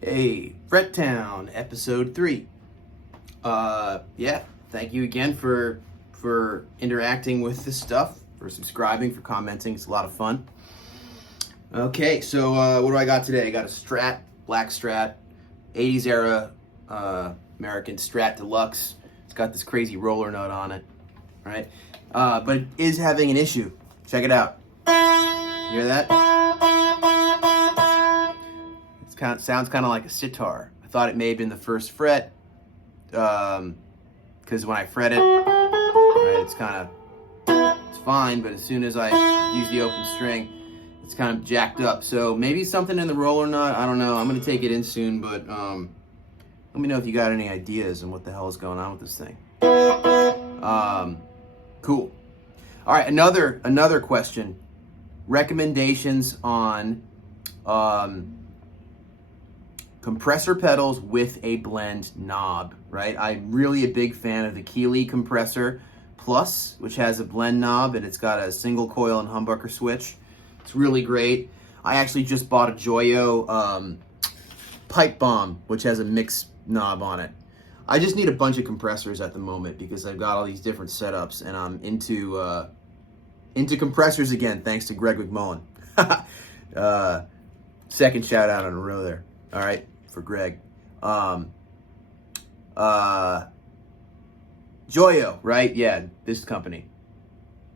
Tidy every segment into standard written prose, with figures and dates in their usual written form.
Hey, Fret Town, episode 3. Yeah, thank you again for interacting with this stuff, for subscribing, for commenting. It's a lot of fun. Okay, so what do I got today? I got a Strat, black Strat, 80s era American Strat Deluxe. It's got this crazy roller nut on it, right? But it is having an issue. Check it out. You hear that? Sounds kind of like a sitar. I thought it may have been the first fret, because when I fret it, right, it's fine, but as soon as I use the open string, it's kind of jacked up. So maybe something in the roller nut, I don't know. I'm gonna take it in soon, but let me know if you got any ideas on what the hell is going on with this thing. Cool. All right, another question. Recommendations on compressor pedals with a blend knob, right? I'm really a big fan of the Keeley Compressor Plus, which has a blend knob and it's got a single coil and humbucker switch. It's really great. I actually just bought a Joyo pipe bomb, which has a mix knob on it. I just need a bunch of compressors at the moment because I've got all these different setups and I'm into compressors again, thanks to Greg McMullen. Second shout out on a row there. All right, for Greg. Joyo, right? Yeah, this company.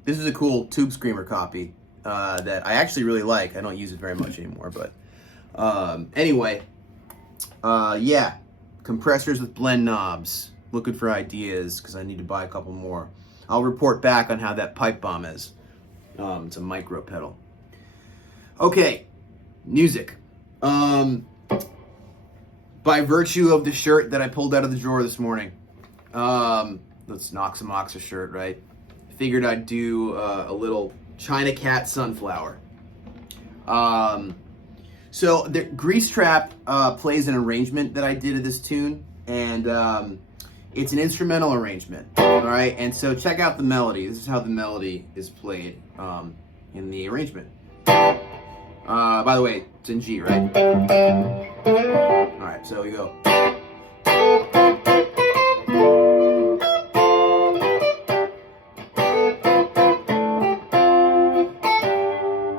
This is a cool Tube Screamer copy that I actually really like. I don't use it very much anymore, but anyway, yeah, compressors with blend knobs. Looking for ideas because I need to buy a couple more. I'll report back on how that pipe bomb is. It's a micro pedal. Okay, music. By virtue of the shirt that I pulled out of the drawer this morning, that's Noxa Moxa shirt, right? Figured I'd do a little China Cat Sunflower. So the Grease Trap plays an arrangement that I did of this tune, and it's an instrumental arrangement, all right? And so check out the melody. This is how the melody is played in the arrangement. By the way, it's in G, right? All right, so we go.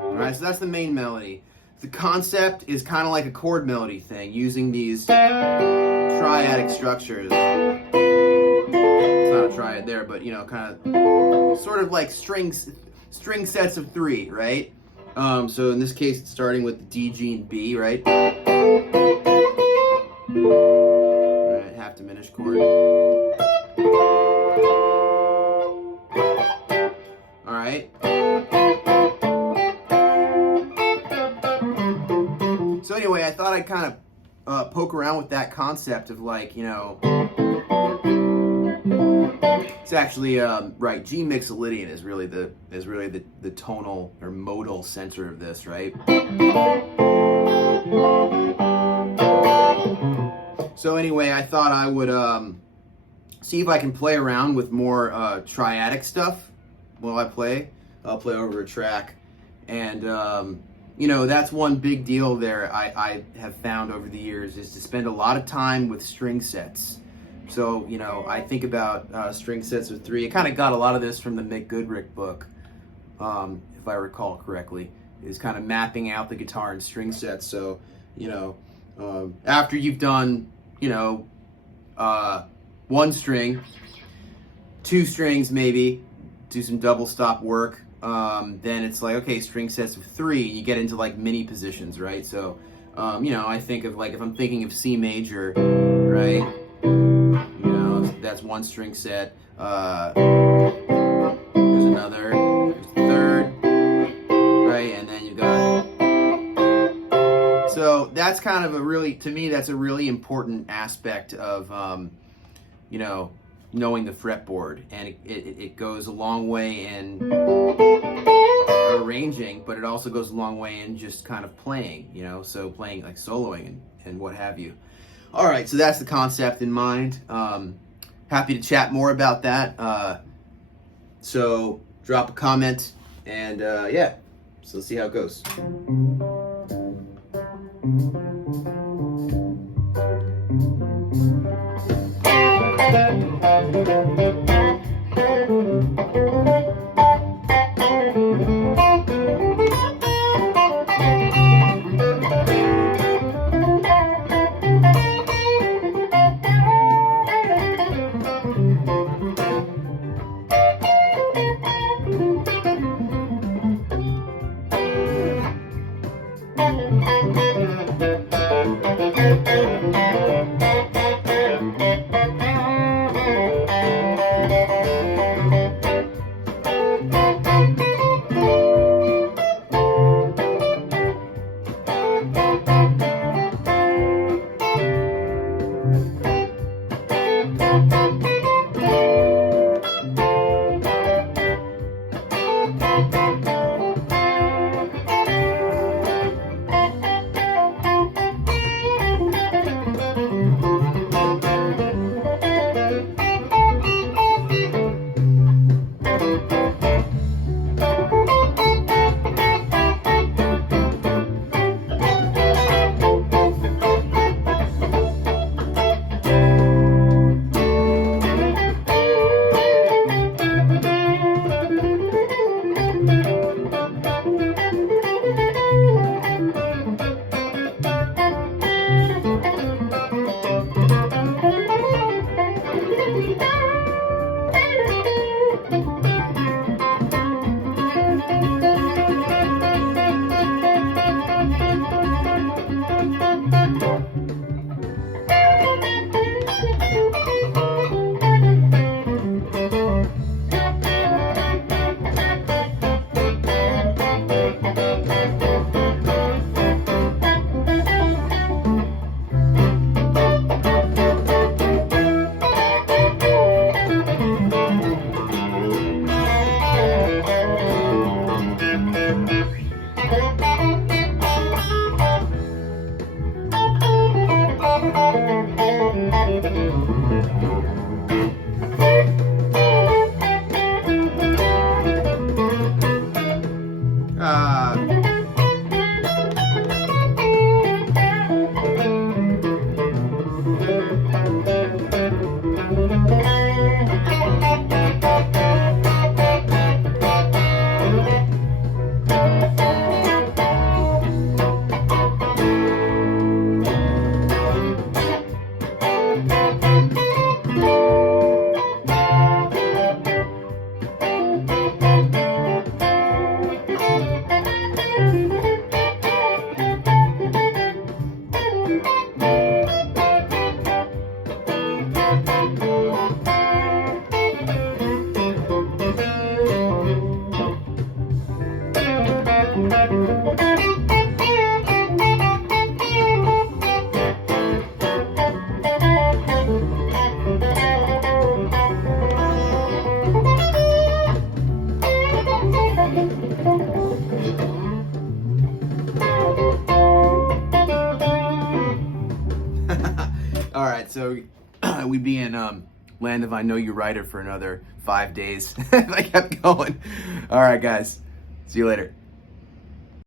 All right, so that's the main melody. The concept is kind of like a chord melody thing, using these triadic structures. It's not a triad there, but you know, kind of, sort of like string sets of 3, right? So in this case, it's starting with the D, G, and B, right? Alright, half diminished chord. Alright. So anyway, I thought I'd kind of poke around with that concept of, like, you know, it's actually right. G mixolydian is really the tonal or modal center of this, right? So anyway, I thought I would see if I can play around with more triadic stuff while I play. I'll play over a track, and you know, that's one big deal there. I have found over the years is to spend a lot of time with string sets. So, you know, I think about string sets of 3. I kind of got a lot of this from the Mick Goodrick book, if I recall correctly. Is kind of mapping out the guitar in string sets. So, you know, after you've done, you know, 1 string, 2 strings maybe, do some double stop work, then it's like, okay, string sets of 3. You get into like mini positions, right? So, you know, I think of, like, if I'm thinking of C major, right? That's 1 string set. There's another. There's the 3rd, right? And then you got. So that's kind of to me, that's a really important aspect of, you know, knowing the fretboard, and it goes a long way in arranging, but it also goes a long way in just kind of playing, you know, so playing like soloing and what have you. All right, so that's the concept in mind. Happy to chat more about that. So drop a comment, and yeah, so let's see how it goes. All right, so we be in land of I Know You Writer for another 5 days if I kept going. All right, guys. See you later.